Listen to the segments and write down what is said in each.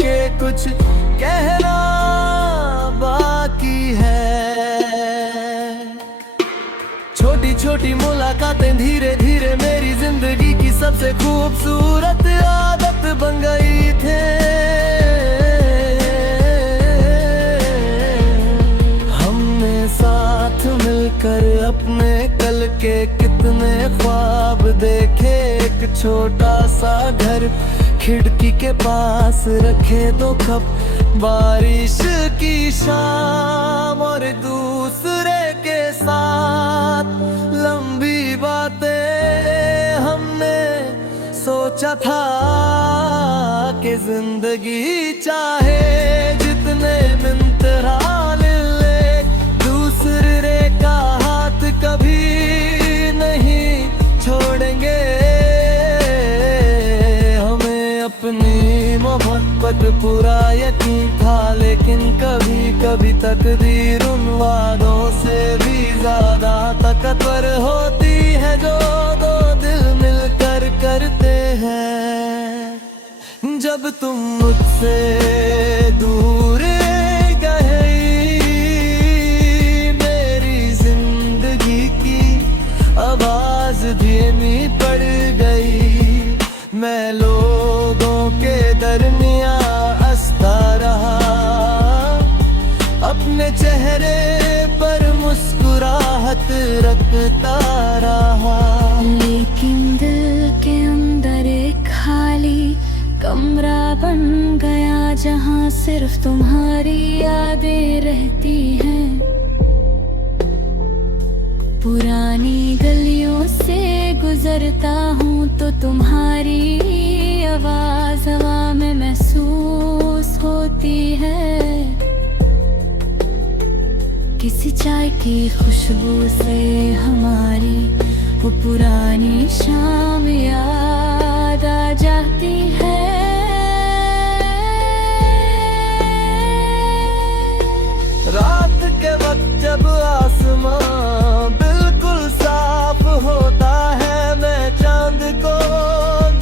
के कुछ कहना बाकी है। छोटी छोटी मुलाकातें धीरे धीरे मेरी जिंदगी की सबसे खूबसूरत आदत बन गई थे। हमने साथ मिलकर अपने कल के कितने ख्वाब देखे। एक छोटा सा घर खिड़की के पास रखे 2 कप, बारिश की शाम और दूसरे के साथ लंबी बातें। हमने सोचा था कि जिंदगी चाहे जितने मिंतरा ले, दूसरे का हाथ कभी नहीं छोड़ेंगे। हमें अपनी मोहब्बत पूरा यकीन था, लेकिन कभी कभी तकदीर उन वादों से भी ज्यादा ताकतवर होती है जो 2 दिल मिलकर करते हैं। जब तुम मुझसे दूर गई, मेरी जिंदगी की आवाज धीमी पड़ गई। मैं लोगों के दरमियां हंसता रहा, अपने चेहरे पर मुस्कुराहट रखता रहा। लेकिन दिल के अंदर एक खाली कमरा बन गया, जहाँ सिर्फ तुम्हारी यादें रहती हैं। पुरानी गलियों से गुजरता हूँ तो तुम्हारी आवाज हवा में महसूस होती है। किसी चाय की खुशबू से हमारी वो पुरानी शाम याद आ जाती है। रात के वक्त जब आसमां बिल्कुल साफ होता है, मैं चांद को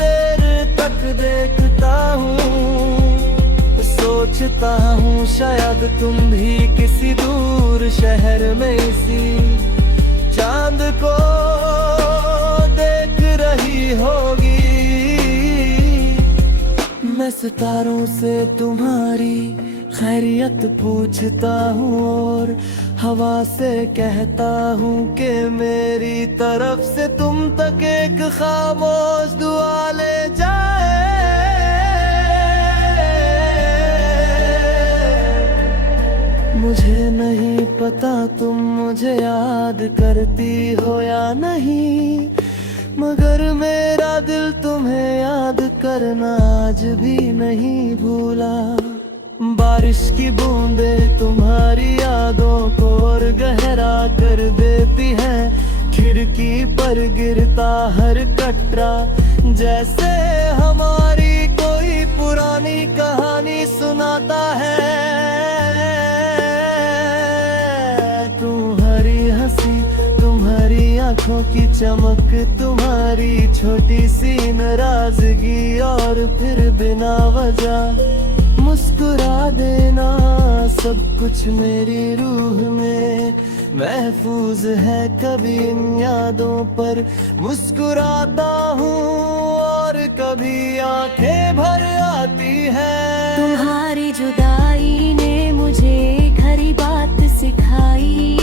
देर तक देखता हूँ। सोचता हूँ शायद तुम भी किसी दूर शहर में इसी चांद को देख रही होगी। मैं सितारों से तुम्हारी खैरियत पूछता हूँ और हवा से कहता हूँ कि मेरी तरफ से तुम तक एक खामोश दुआ ले जाए। मुझे नहीं पता तुम मुझे याद करती हो या नहीं, मगर मेरा दिल तुम्हें याद करना आज भी नहीं भूला। बारिश की बूंदें तुम्हारी यादों को और गहरा कर देती हैं। खिड़की पर गिरता हर कतरा जैसे हमारी कोई पुरानी कहानी सुनाता है। तुम्हारी हंसी, तुम्हारी आंखों की चमक, तुम्हारी छोटी सी नाराजगी और फिर बिना वजह मुस्कुरा देना, सब कुछ मेरी रूह में महफूज है। कभी इन यादों पर मुस्कुराता हूँ और कभी आंखें भर आती है। तुम्हारी जुदाई ने मुझे एक हरी बात सिखाई,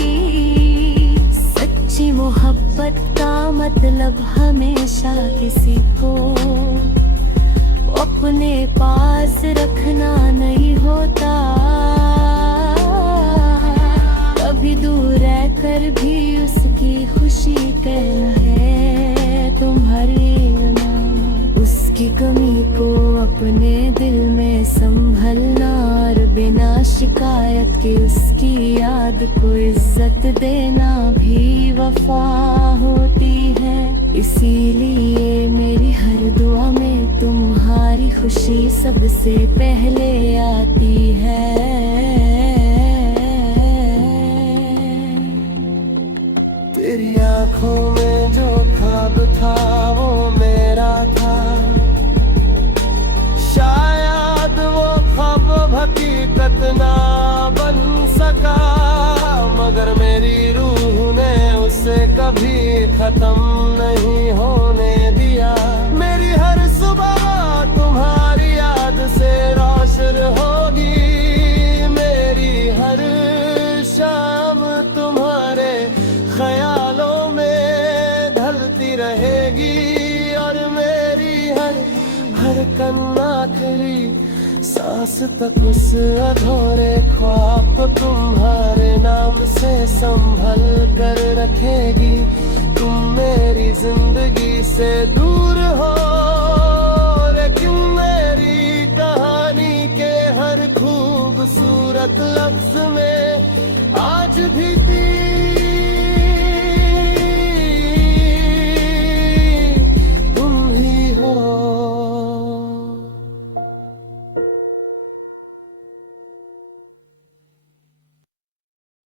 सच्ची मोहब्बत का मतलब हमेशा किसी को अपने पास रखना नहीं होता। कभी दूर रहकर भी उसकी खुशी कहना है तुम्हारी नाम। उसकी कमी को अपने दिल में संभलना और बिना शिकायत के उसकी याद को इज्जत देना भी वफा होती है। इसीलिए मेरी हर दुआ में तुम्हारी खुशी सबसे पहले आती है। तेरी आंखों में जो ख्वाब था वो मेरा था, शायद वो ना बन सका, मगर मेरी रूह ने उसे कभी खत्म नहीं होने दिया। मेरी हर सुबह तुम्हारी याद से रोशन होगी, मेरी हर शाम तुम्हारे ख्यालों में ढलती रहेगी, और मेरी हर कन आखिरी सांस तक उस अधूरे ख्वाब को तुम्हारे नाम से संभल कर रखेगी। तुम मेरी जिंदगी से दूर